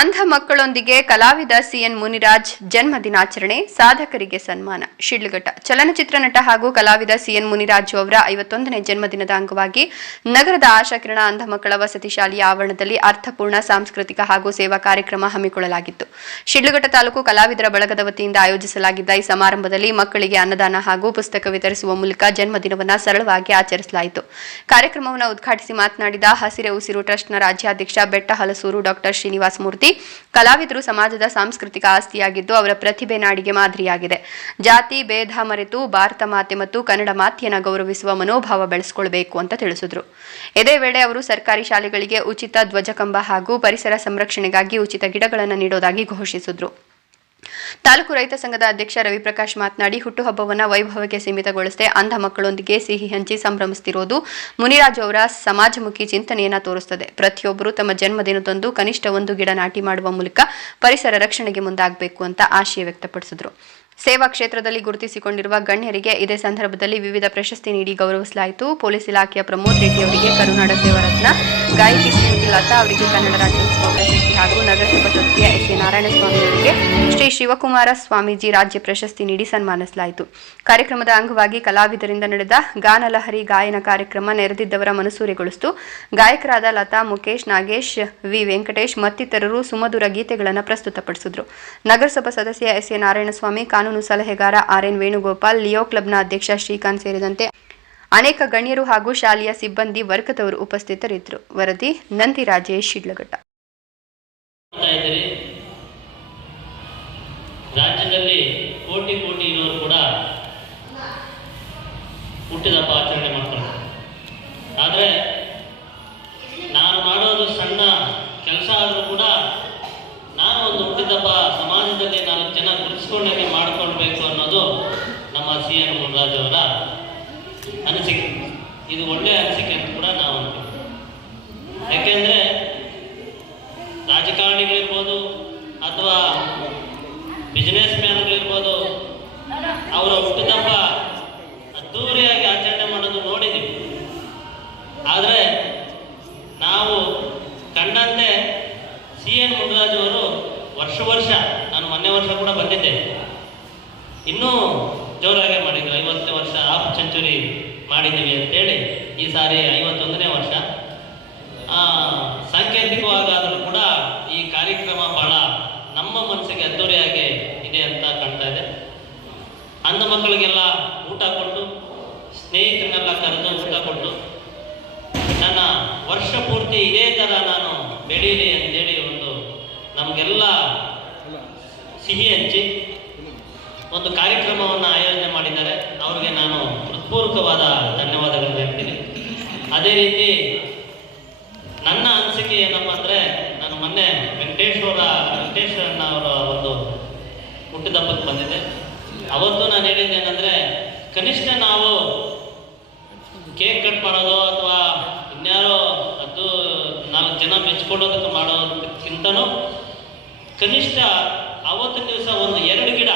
ಅಂಧ ಮಕ್ಕಳೊಂದಿಗೆ ಕಲಾವಿದ ಸಿಎನ್ ಮುನಿರಾಜ್ ಜನ್ಮ ದಿನಾಚರಣೆ, ಸಾಧಕರಿಗೆ ಸನ್ಮಾನ. ಶಿಡ್ಲಘಟ್ಟ ಚಲನಚಿತ್ರ ನಟ ಹಾಗೂ ಕಲಾವಿದ ಸಿಎನ್ ಮುನಿರಾಜ್ ಅವರ ಐವತ್ತೊಂದನೇ ಜನ್ಮದಿನದ ಅಂಗವಾಗಿ ನಗರದ ಆಶಾಕಿರಣ ಅಂಧ ಮಕ್ಕಳ ವಸತಿ ಶಾಲೆಯ ಆವರಣದಲ್ಲಿ ಅರ್ಥಪೂರ್ಣ ಸಾಂಸ್ಕೃತಿಕ ಹಾಗೂ ಸೇವಾ ಕಾರ್ಯಕ್ರಮ ಹಮ್ಮಿಕೊಳ್ಳಲಾಗಿತ್ತು. ಶಿಡ್ಲಘಟ್ಟ ತಾಲೂಕು ಕಲಾವಿದರ ಬಳಗದ ವತಿಯಿಂದ ಆಯೋಜಿಸಲಾಗಿದ್ದ ಈ ಸಮಾರಂಭದಲ್ಲಿ ಮಕ್ಕಳಿಗೆ ಅನ್ನದಾನ ಹಾಗೂ ಪುಸ್ತಕ ವಿತರಿಸುವ ಮೂಲಕ ಜನ್ಮದಿನವನ್ನು ಸರಳವಾಗಿ ಆಚರಿಸಲಾಯಿತು. ಕಾರ್ಯಕ್ರಮವನ್ನು ಉದ್ಘಾಟಿಸಿ ಮಾತನಾಡಿದ ಹಸಿರೆ ಉಸಿರು ಟ್ರಸ್ಟ್ನ ರಾಜ್ಯಾಧ್ಯಕ್ಷ ಬೆಟ್ಟ ಹಲಸೂರು ಡಾಕ್ಟರ್ ಶ್ರೀನಿವಾಸ ಮೂರ್ತಿ ಕಲಾವಿದರು ಸಮಾಜದ ಸಾಂಸ್ಕೃತಿಕ ಆಸ್ತಿಯಾಗಿದ್ದು ಅವರ ಪ್ರತಿಭೆ ನಾಡಿಗೆ ಮಾದರಿಯಾಗಿದೆ. ಜಾತಿ, ಭೇದ, ಮರೆತು, ಭಾರತ ಮಾತೆ ಮತ್ತು ಕನ್ನಡ ಮಾತೆಯನ್ನು ಗೌರವಿಸುವ ಮನೋಭಾವ ಬೆಳೆಸಿಕೊಳ್ಬೇಕು ಅಂತ ತಿಳಿಸಿದ್ರು. ಇದೇ ವೇಳೆ ಅವರು ಸರ್ಕಾರಿ ಶಾಲೆಗಳಿಗೆ ಉಚಿತ ಧ್ವಜಕಂಬ ಹಾಗೂ ಪರಿಸರ ಸಂರಕ್ಷಣೆಗಾಗಿ ಉಚಿತ ಗಿಡಗಳನ್ನು ನೀಡೋದಾಗಿ ಘೋಷಿಸಿದ್ರು. ತಾಲೂಕು ರೈತ ಸಂಘದ ಅಧ್ಯಕ್ಷ ರವಿಪ್ರಕಾಶ್ ಮಾತನಾಡಿ, ಹುಟ್ಟುಹಬ್ಬವನ್ನು ವೈಭವಕ್ಕೆ ಸೀಮಿತಗೊಳಿಸದೆ ಅಂಧ ಮಕ್ಕಳೊಂದಿಗೆ ಸಿಹಿ ಹಂಚಿ ಸಂಭ್ರಮಿಸುತ್ತಿರುವುದು ಮುನಿರಾಜ್ ಅವರ ಸಮಾಜಮುಖಿ ಚಿಂತನೆಯನ್ನು ತೋರಿಸುತ್ತದೆ ಪ್ರತಿಯೊಬ್ಬರು ತಮ್ಮ ಜನ್ಮದಿನದಂದು ಕನಿಷ್ಠ ಒಂದು ಗಿಡ ನಾಟಿ ಮಾಡುವ ಮೂಲಕ ಪರಿಸರ ರಕ್ಷಣೆಗೆ ಮುಂದಾಗಬೇಕು ಅಂತ ಆಶಯ ವ್ಯಕ್ತಪಡಿಸಿದರು. ಸೇವಾ ಕ್ಷೇತ್ರದಲ್ಲಿ ಗುರುತಿಸಿಕೊಂಡಿರುವ ಗಣ್ಯರಿಗೆ ಇದೇ ಸಂದರ್ಭದಲ್ಲಿ ವಿವಿಧ ಪ್ರಶಸ್ತಿ ನೀಡಿ ಗೌರವಿಸಲಾಯಿತು. ಪೊಲೀಸ್ ಇಲಾಖೆಯ ಪ್ರಮೋದ್ ರೆಡ್ಡಿ ಅವರಿಗೆ ಕರುನಾಡ ಸೇವಾ ರತ್ನ. ಗಾಯಕಿ ಲತಾ ಅವರಿಗೆ ಕನ್ನಡ ರಾಜ್ಯೋತ್ಸವ ಪ್ರಶಸ್ತಿ ಹಾಗೂ ನಗರಸಭಾ ಸದಸ್ಯ ಎಸ್ ಎ ನಾರಾಯಣಸ್ವಾಮಿ ಅವರಿಗೆ ಶ್ರೀ ಶಿವಕುಮಾರ ಸ್ವಾಮೀಜಿ ರಾಜ್ಯ ಪ್ರಶಸ್ತಿ ನೀಡಿ ಸನ್ಮಾನಿಸಲಾಯಿತು. ಕಾರ್ಯಕ್ರಮದ ಅಂಗವಾಗಿ ಕಲಾವಿದರಿಂದ ನಡೆದ ಗಾನಲಹರಿ ಗಾಯನ ಕಾರ್ಯಕ್ರಮ ನೆರೆದಿದ್ದವರ ಮನಸೂರೆಗೊಳಿಸಿತು. ಗಾಯಕರಾದ ಲತಾ ಮುಖೇಶ್ ನಾಗೇಶ್, ವಿ. ವೆಂಕಟೇಶ್ ಮತ್ತಿತರರು ಸುಮಧುರ ಗೀತೆಗಳನ್ನು ಪ್ರಸ್ತುತಪಡಿಸಿದರು. ನಗರಸಭಾ ಸದಸ್ಯ ಎಸ್ ಎ ನಾರಾಯಣಸ್ವಾಮಿ, ಕಾನೂನು ಸಲಹೆಗಾರ ಆರ್ ಎನ್ ವೇಣುಗೋಪಾಲ್, ಲಿಯೋ ಕ್ಲಬ್ನ ಅಧ್ಯಕ್ಷ ಶ್ರೀಕಾಂತ್ ಸೇರಿದಂತೆ ಅನೇಕ ಗಣ್ಯರು ಹಾಗೂ ಶಾಲೆಯ ಸಿಬ್ಬಂದಿ ವರ್ಗದವರು ಉಪಸ್ಥಿತರಿದ್ದರು. ವರದಿ ನಂದಿ ರಾಜೇಶ್, ಶಿಡ್ಲಘಟ್ಟ. ರಾಜ್ಯದಲ್ಲಿ ಕೋಟಿ ಕೋಟಿ ಇರೋರು ಕೂಡ ಹುಟ್ಟಿದಬ್ಬ ಆಚರಣೆ ಮಾಡ್ತಾರೆ. ಆದರೆ ನಾನು ಮಾಡೋದು ಸಣ್ಣ ಕೆಲಸ ಆದರೂ ಕೂಡ ನಾನು ಒಂದು ಹುಟ್ಟಿದಪ್ಪ ಸಮಾಜದಲ್ಲಿ ನಾನು ಜನ ಗುರುತಿಸ್ಕೊಂಡಂಗೆ ಮಾಡ್ಕೊಳ್ಬೇಕು ಅನ್ನೋದು ನಮ್ಮ ಸಿ ಎನ್ ಮುನ್ರಾಜ್ ಅವರ ಅನಿಸಿಕೆ ಇದು ಒಳ್ಳೆಯ ಅನಿಸಿಕೆ ಅಂತ ಕೂಡ ನಾವು ಅನ್ಕೊಳ್ತೀವಿ ಯಾಕೆಂದರೆ ರಾಜಕಾರಣಿಗಳಿರ್ಬೋದು ಅಥವಾ ಬಿಸ್ನೆಸ್ ಮ್ಯಾನ್ಗಳಿರ್ಬೋದು ಅವರ ಹುಟ್ಟುದಬ್ಬ ಅದ್ದೂರಿಯಾಗಿ ಆಚರಣೆ ಮಾಡೋದು ನೋಡಿದ್ದೀವಿ. ಆದರೆ ನಾವು ಕಂಡಂತೆ ಸಿ ಎನ್ ಮುನ್ರಾಜ್ ಅವರು ವರ್ಷ ವರ್ಷ, ನಾನು ಮೊನ್ನೆ ವರ್ಷ ಕೂಡ ಬಂದಿದ್ದೆ. ಇನ್ನೂ ಜೋರಾಗೆ ಮಾಡಿದ್ರು ಐವತ್ತನೇ ವರ್ಷ ಹಾಫ್ ಸೆಂಚುರಿ ಮಾಡಿದ್ದೀವಿ ಅಂತೇಳಿ ಈ ಸಾರಿ ಐವತ್ತೊಂದನೇ ವರ್ಷ. ಸಾಂಕೇತಿಕವಾಗಾದರೂ ಕೂಡ ಈ ಕಾರ್ಯಕ್ರಮ ಬಹಳ ನಮ್ಮ ಮನಸ್ಸಿಗೆ ಅದ್ದೂರಿಯಾಗಿ ಇದೆ ಅಂತ ಕಾಣ್ತಾ ಇದೆ. ಅಂದ ಮಕ್ಕಳಿಗೆಲ್ಲ ಊಟ ಕೊಟ್ಟು, ಸ್ನೇಹಿತರನ್ನೆಲ್ಲ ಕರೆದು ಊಟ ಕೊಟ್ಟು, ನನ್ನ ವರ್ಷ ಪೂರ್ತಿ ಇದೇ ಥರ ನಾನು ಬೆಳೀಲಿ ಅಂತೇಳಿ ಒಂದು ನಮಗೆಲ್ಲ ಸಿಹಿ ಹಂಚಿ ಒಂದು ಕಾರ್ಯಕ್ರಮವನ್ನು ಆಯೋಜನೆ ಮಾಡಿದ್ದಾರೆ. ಅವ್ರಿಗೆ ನಾನು ಹೃತ್ಪೂರ್ವಕವಾದ ಧನ್ಯವಾದಗಳನ್ನು ಹೇಳ್ತೀನಿ. ಅದೇ ರೀತಿ ನನ್ನ ಅನಿಸಿಕೆ ಏನಪ್ಪ ಅಂದರೆ, ನಾನು ಮೊನ್ನೆ ವೆಂಕಟೇಶ್ವರ, ವೆಂಕಟೇಶ್ವರಣ್ಣ ಅವರ ಒಂದು ಹುಟ್ಟಿದಬ್ಬಕ್ಕೆ ಬಂದಿದ್ದೆ. ಅವತ್ತು ನಾನು ಹೇಳಿದ್ದೆ ಏನಂದರೆ, ಕನಿಷ್ಠ ನಾವು ಕೇಕ್ ಕಟ್ ಮಾಡೋದು ಅಥವಾ ಇನ್ಯಾರೋ ಅದು ನಾಲ್ಕು ಜನ ಮೆಚ್ಕೊಳ್ಳೋದಕ್ಕೆ ಮಾಡೋದಕ್ಕಿಂತನೂ ಕನಿಷ್ಠ ಅವತ್ತಿನ ದಿವಸ ಒಂದು ಎರಡು ಗಿಡ,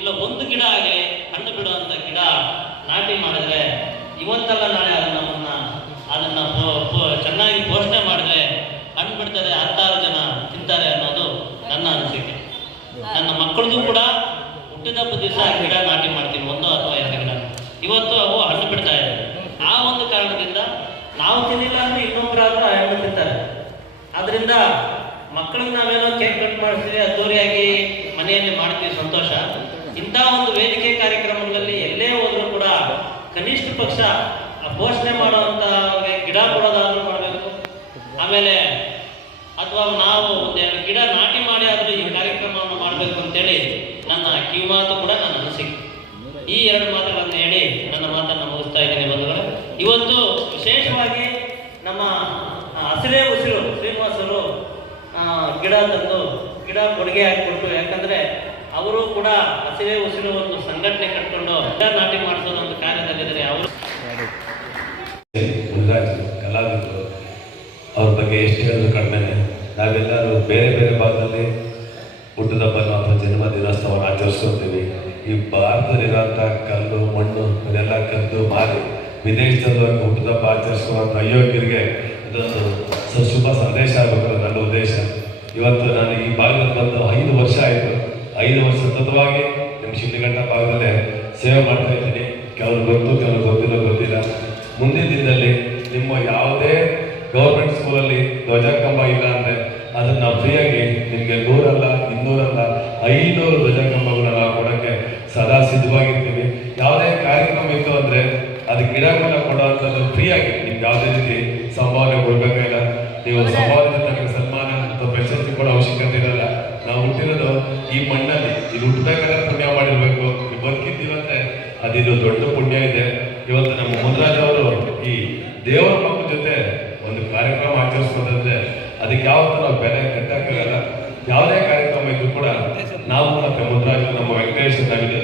ಇಲ್ಲ ಒಂದು ಗಿಡ ಆಗಲಿ ಹಣ್ಣು ಬಿಡುವಂಥ ಗಿಡ ನಾಟಿ ಮಾಡಿದ್ರೆ ಇವತ್ತಲ್ಲ ನಾಳೆ ಅದು ನಮ್ಮನ್ನ ಅದನ್ನ ಚೆನ್ನಾಗಿ ಪೋಷಣೆ ಮಾಡಿದ್ರೆ ಹಣ್ಣು ಬಿಡ್ತಾರೆ ಹತ್ತಾರು ಜನ ತಿಂತಾರೆ ಅನ್ನೋದು ನನ್ನ ಅನಿಸಿಕೆ. ನನ್ನ ಮಕ್ಕಳದು ಕೂಡ ಹುಟ್ಟಿದ ದಿವಸ ಗಿಡ ನಾಟಿ ಮಾಡ್ತೀನಿ, ಒಂದು ಅಥವಾ ಎರಡು ಗಿಡ. ಇವತ್ತು ಅವು ಹಣ್ಣು ಬಿಡ್ತಾ ಇದೆ. ಆ ಒಂದು ಕಾರಣದಿಂದ ನಾವು ತಿನ್ನಿಲ್ಲ ಅಂದ್ರೆ ಇನ್ನೊಬ್ಬರಾದ್ರೂ ಹಣ್ಣು ತಿಂತಾರೆ. ಆದ್ರಿಂದ ಮಕ್ಕಳನ್ನ ನಾವೇನೋ ಕೇಕ್ ಕಟ್ ಮಾಡಿಸ್ತೀವಿ, ಅದ್ದೂರಿಯಾಗಿ ಮನೆಯಲ್ಲಿ ಮಾಡ್ತೀವಿ ಸಂತೋಷ ಇಂಥ ಒಂದು ವೇದಿಕೆ ಕಾರ್ಯಕ್ರಮಗಳಲ್ಲಿ ಎಲ್ಲೇ ಹೋದ್ರೂ ಕೂಡ ಕನಿಷ್ಠ ಪಕ್ಷ ಆ ಪೋಷಣೆ ಮಾಡುವಂತ ಗಿಡ ಕೊಡೋದಾದ್ರೂ ಮಾಡಬೇಕು ಆಮೇಲೆ ಅಥವಾ ನಾವು ಒಂದೆರಡು ಗಿಡ ನಾಟಿ ಮಾಡಿ ಆದ್ರೂ ಈ ಕಾರ್ಯಕ್ರಮವನ್ನು ಮಾಡಬೇಕು ಅಂತೇಳಿ ನನ್ನ ಕಿವಿಮಾತು ಕೂಡ ನನ್ನ ಅನಿಸಿಕೆ ಈ ಎರಡು ಮಾತುಗಳನ್ನು ಹೇಳಿ ನನ್ನ ಮಾತನ್ನು ಮುಗಿಸ್ತಾ ಇದ್ದೀನಿ ಬಂಧುಗಳು. ಇವತ್ತು ವಿಶೇಷವಾಗಿ ನಮ್ಮ ಹಸಿರೇ ಉಸಿರು ಶ್ರೀನಿವಾಸರು ಗಿಡ ತಂದು, ಗಿಡ ಕೊಡುಗೆ ಹಾಕಿಕೊಟ್ಟು ಯಾಕಂದ್ರೆ ಅವರು ಕೂಡ ಹಸಿರೇ ಉಸಿರು ಒಂದು ಸಂಘಟನೆ ಕಟ್ಕೊಂಡು ಗಿಡ ನಾಟಿ ಮಾಡಿಸೋದು ಒಂದು ಕಾರ್ಯದಲ್ಲಿದ್ದಾರೆ. ಅವರು ಕಲಾವಿದರು, ಅವ್ರ ಬಗ್ಗೆ ಎಷ್ಟು ಹೇಳಿದ್ರು ಕಡಿಮೆನೆ. ನಾವೆಲ್ಲರೂ ಬೇರೆ ಬೇರೆ ಭಾಗದಲ್ಲಿ ಹುಟ್ಟಿದಬ್ಬನ ಅಥವಾ ಜನ್ಮ ದಿನೋತ್ಸವವನ್ನು ಆಚರಿಸ್ಕೊತೀವಿ ಈ ಭಾರತದಲ್ಲಿರೋಂಥ ಕಲ್ಲು, ಮಣ್ಣು, ಅದೆಲ್ಲ ಕದ್ದು ಮಾರಿ ವಿದೇಶದಲ್ಲಿ ಹೋಗಿ ಹುಟ್ಟಿದಬ್ಬ ಆಚರಿಸುವಂಥ ಅಯೋಗ್ಯರಿಗೆ ಇದೊಂದು ಶುಭ ಸಂದೇಶ ಆಗಬೇಕು ನನ್ನ ಉದ್ದೇಶ. ಇವತ್ತು ನಾನು ಈ ಭಾಗದಲ್ಲಿ ಬಂದು ಐದು ವರ್ಷ ಆಯಿತು. ಐದು ವರ್ಷ ಸತತವಾಗಿ ನಿಮ್ಮ ಶಿಡ್ಲಘಟ್ಟ ಭಾಗದಲ್ಲೇ ಸೇವೆ ಮಾಡ್ತಾ ಇದ್ದೀನಿ. ಕೆಲವರು ಇತ್ತು ಅಂದರೆ ಅದು ಗಿಡಗಳನ್ನ ಫ್ರೀ ಆಗಿ ನಿಮ್ಗೆ ಯಾವುದೇ ರೀತಿ ಸಂಭಾವನೆ ಕೊಡಬೇಕಾಗಿಲ್ಲ ನೀವು ಸಂಭಾವನೆ ತಕ್ಕ ಸನ್ಮಾನ ಅಥವಾ ಪ್ರಶಸ್ತಿ ಕೊಡೋ ಅವಶ್ಯಕತೆ ಇರಲ್ಲ. ನಾವು ಹುಟ್ಟಿರೋದು ಈ ಮಣ್ಣಲ್ಲಿ. ಇದು ಹುಟ್ಟಬೇಕಾದ್ರೆ ಪುಣ್ಯ ಮಾಡಿರ್ಬೇಕು. ನೀವು ಬದುಕಿದ್ದೀವಂತೆ ಅದಿದು ದೊಡ್ಡ ಪುಣ್ಯ ಇದೆ. ಇವತ್ತು ನಮ್ಮ ಮುನ್ರಾಜ್ ಅವರು ಈ ದೇವರ ಮಕ್ಕಳ ಜೊತೆ ಒಂದು ಕಾರ್ಯಕ್ರಮ ಆಚರಿಸ್ಬೋದಂದ್ರೆ ಅದಕ್ಕೆ ಯಾವತ್ತೂ ನಾವು ಬೆಲೆ ಕಟ್ಟಕ್ಕಾಗಲ್ಲ ಯಾವುದೇ ಕಾರ್ಯಕ್ರಮ ಇದ್ರು ಕೂಡ ನಾವು ಮತ್ತೆ ಮುನ್ರಾಜ್ ನಮ್ಮ ವೆಂಕಟೇಶ್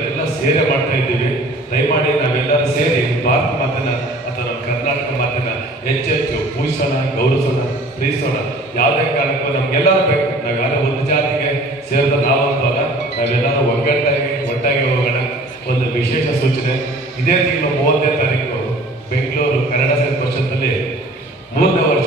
ಎಲ್ಲ ಸೇರೆ ಮಾಡ್ತಾ ಇದ್ದೀವಿ. ದಯಮಾಡಿ ನಾವೆಲ್ಲರೂ ಸೇರಿ ಭಾರತ ಮಾತನ್ನ ಅಥವಾ ನಮ್ಮ ಕರ್ನಾಟಕ ಮಾತನ್ನ ಹೆಚ್ಚೆಚ್ಚು ಪೂಜಿಸೋಣ, ಗೌರವಿಸೋಣ, ಪ್ರೀತಿಸೋಣ. ಯಾವುದೇ ಕಾರಣಕ್ಕೂ ನಮ್ಗೆಲ್ಲರೂ ಬೇಕು. ನಾವ್ಯಾರೋ ಒಂದು ಜಾತಿಗೆ ಸೇರಿದ ನಾವು ಅಲ್ಲ ನಾವೆಲ್ಲರೂ ಒಗ್ಗಟ್ಟಾಗಿ, ಒಟ್ಟಾಗಿ ಹೋಗೋಣ. ಒಂದು ವಿಶೇಷ ಸೂಚನೆ, ಇದೇ ತಿಂಗಳು ಮೂವತ್ತನೇ ತಾರೀಕು, ಬೆಂಗಳೂರು, ಕನ್ನಡ ಸಂಘ ಮೂರನೇ